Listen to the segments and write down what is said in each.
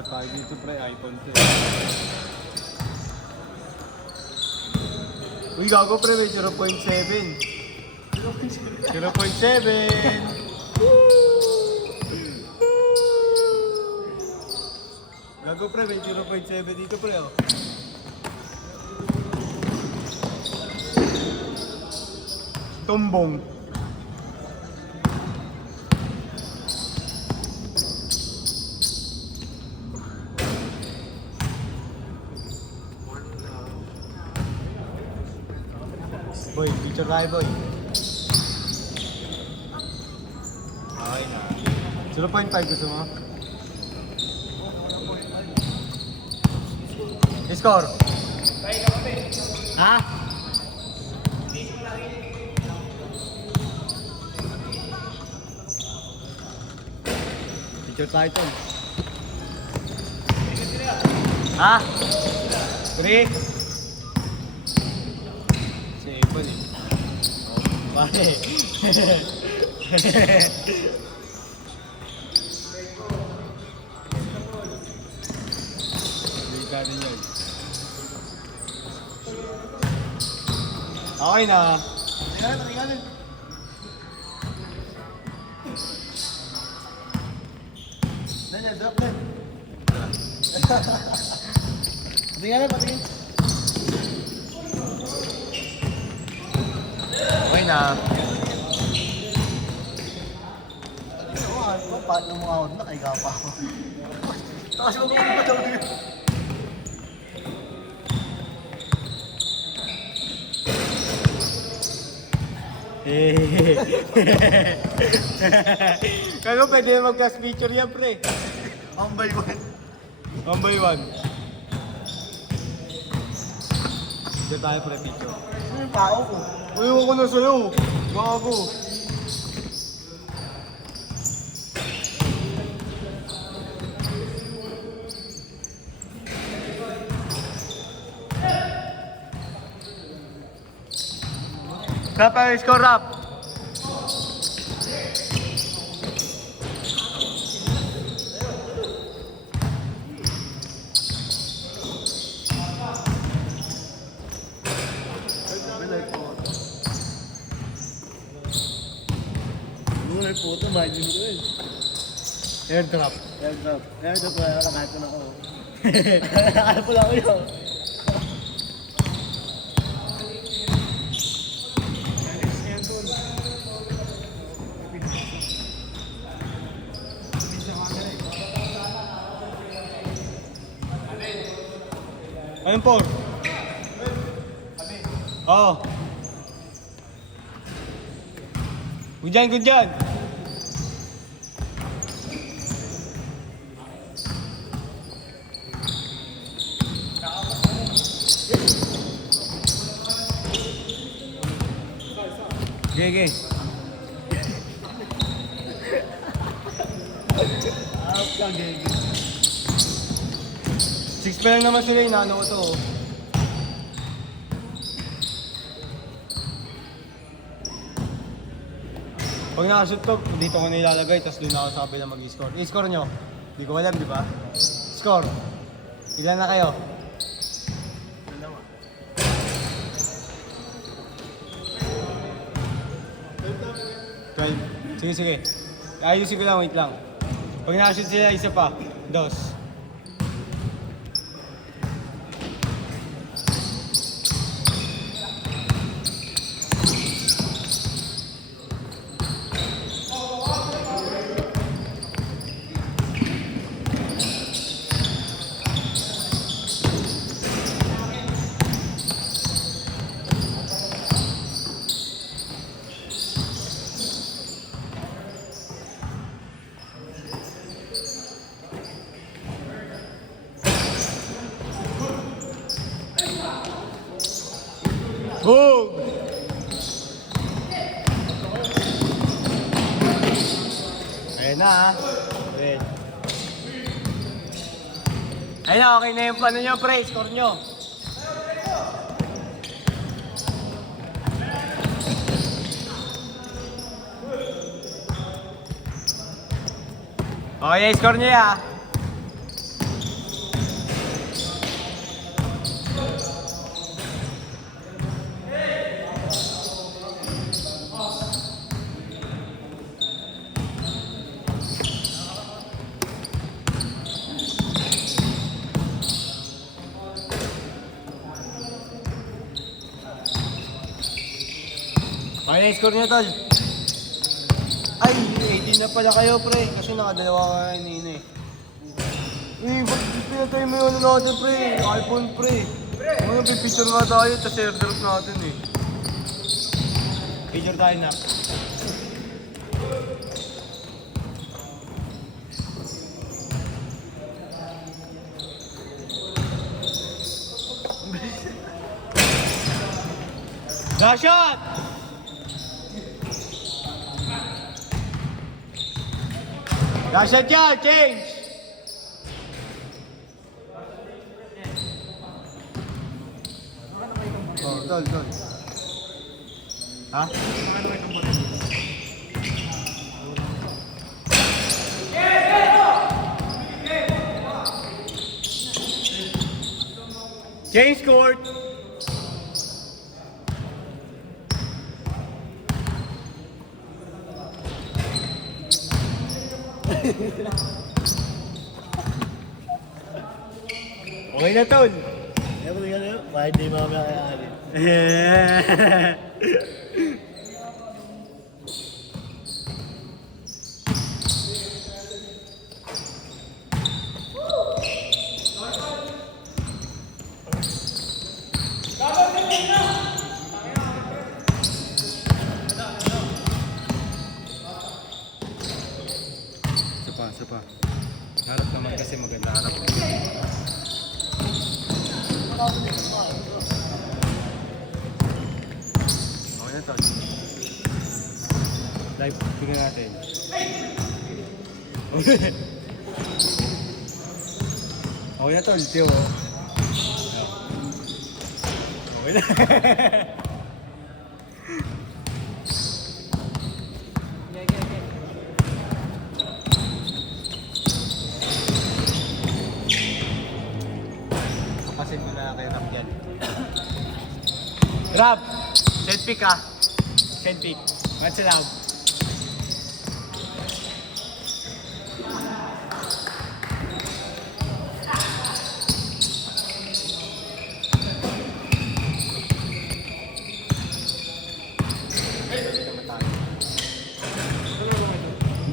Picture tayo dito pre, iPhone 10. Uy, gago pre, may 0.7. 0.7! Gago pre, may 0.7 dito pre oh. Tumbong. Boy, picture tayo boy. Okay na. 0.5 gusto mo? Score? Ha? Picture tayo ito. Ha? 3? Seven eh. Bakit? Hindi ka rin yun. Okay na. Tingnan. Daniel, drop na. Patingin. Okay na. Paano mo out na? Kaya pa ako. Takas mo ba ito? Kaya pwede na mag-class picture yan pre. One by one. 1 by 1. Dito tayo pre picture. Ano yung tao ko? Uy, ko na sa'yo. Gago. Kapag score up. Ano yung puto? Imagine ko yun. Airdrop. Airdrop. Airdrop wala ka kahit na ako. Nakakala pala ako yun. Anong port? Oo. Good dyan. Gege. Out ka, gege. 6 pa lang naman sila, inaano ko to. Pag nakashoot to, dito ko na ilalagay, tapos doon ako sa kabila mag-score. I-score nyo. Hindi ko alam, di ba? Score. Ilan na kayo? 12. Sige. Ayusin ko lang, wait lang. Pag nakashoot sila, isa pa. 2. Boom! Ayun na ha. Wait. Ayun na, okay na yung plano nyo, pre. Score nyo. Okay, score nyo ya. Kaya na score niya, tol. Ay, 18 na pala kayo, pre. Kasi nakadalawa ka kanina eh. Ba't pinatay mo yung ano natin, pre? iPhone, pre. Ano, pipicture nga tayo, tapos airdrop natin eh. Picture tayo na. Last shot! Last shot yan! Change! Oh, tol. Ha? Change court! Okay na, tol. Kaya ko yan yun, kahit di mamaya kaya alin. Isa pa. Harap naman kasi maganda harap. Okay na, tol. Live, tingnan natin. Okay na, tol. Tiyo. Okay na. Kasi mo na kayo rap yan. Rap! Send pick ah. Send pick. What's allowed?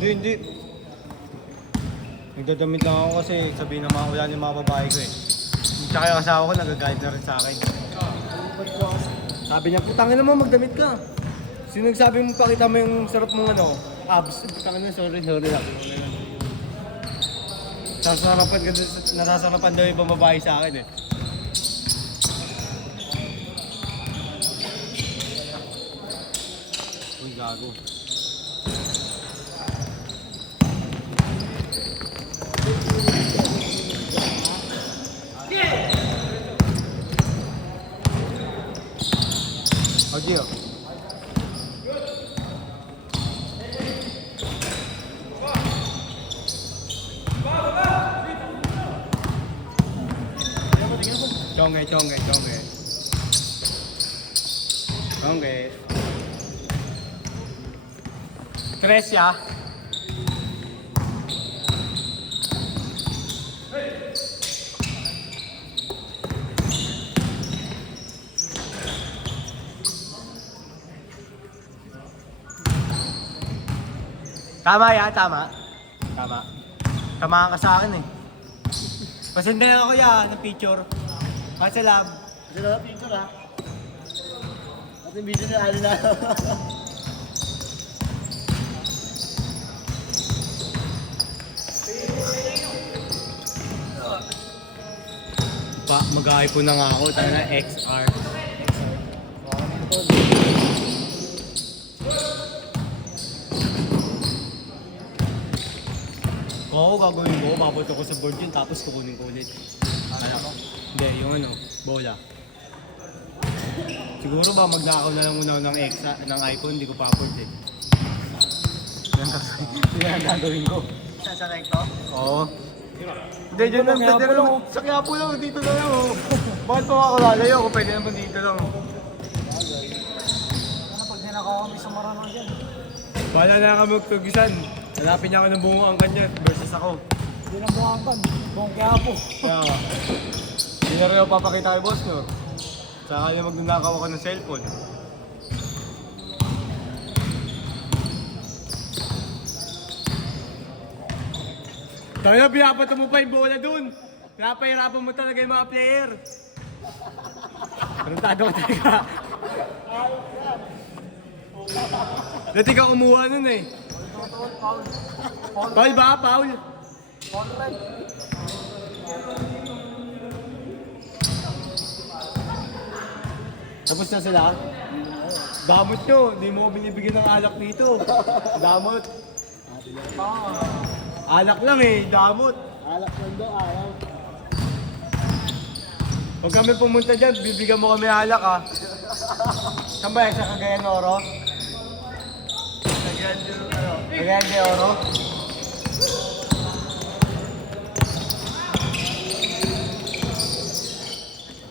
Hindi. Nagdadamit lang ako kasi sabihin ng mga ulan yung mga babae ko eh. Tsaka yung asawa ko nagagalit na rin sa akin. Sabi niya, putangin naman magdamit ka. Sino nagsabi mo pakita mo yung sarap mong ano, abs. Putangin na, sorry lang. Nasasarapan daw yung ibang babae sa akin eh. Uy, gago. Audio. Chonge. Tres ya. Tama yan, tama. Tama ka sa akin eh. Pasindahan ako yan ng picture. Masalab. Kasi na picture ha. At yung video na alin na. Mag-iPhone na nga ako. Tayo na XR. Oo, gagawin ko. Babot ako sa board yun, tapos kukunin ko ulit. Ano ko? Hindi, yung ano, bola. Siguro ba magnakaw na lang muna ako ng iPhone, hindi ko pa-afford eh. Yan ang gagawin ko. Sa recto? Oo. Hindi, dyan lang. Pwede lang. Sa Quiapo lang, dito lang ako. Bakit pa ako lalayo ako? Pwede naman dito lang. Ano pag ninakaw kami sa Marano dyan? Bahala na kami magtugisan. Hanapin niya ako ng bungo ang kanya versus ako. Hindi lang buhangkan. Buong Quiapo. Kaya nga. Hindi na rin ako papakita kay boss, no? Saka niya magnanakaw ako ng cellphone. Sabi na, pinapato mo pa yung bola dun. Pinapahirapan mo talaga yung mga player. Tarantado ka talaga. Dati ka kumuha nun eh. Foul ba? Foul? Tapos na sila? Damot nyo, hindi mo ko binibigyan ng alak dito. Damot. Alak lang eh, damot. Alak lang daw, ayaw. Huwag kami pumunta dyan, bibigyan mo kami alak ah. Saan ba yan? Sa Cagayan de Oro? Cagayan de Oro?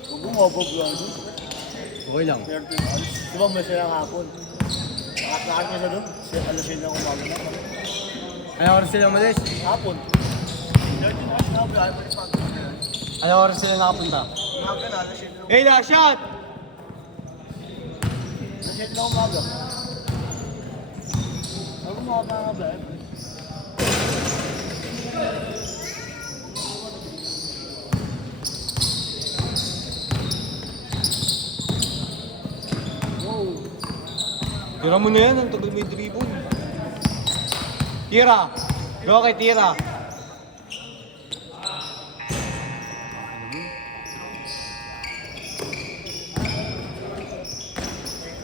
Huwag mo mabog lang. Okay lang. 13 hours. Di ba masaya ng hapon? Nakatlakan ka sa doon? Alas 7 na umaga na. Anong oras sila umalis? Hapon. 13 hours na umaga. Anong oras sila nakapunta? Umaga na, alas 7 na umaga. Hey, last shot! Alas 7 na umaga. Ano umaga nga ba eh? Tira mo na yan, ang tagal may dribble. Tira! Go kay Tira!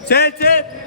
Set!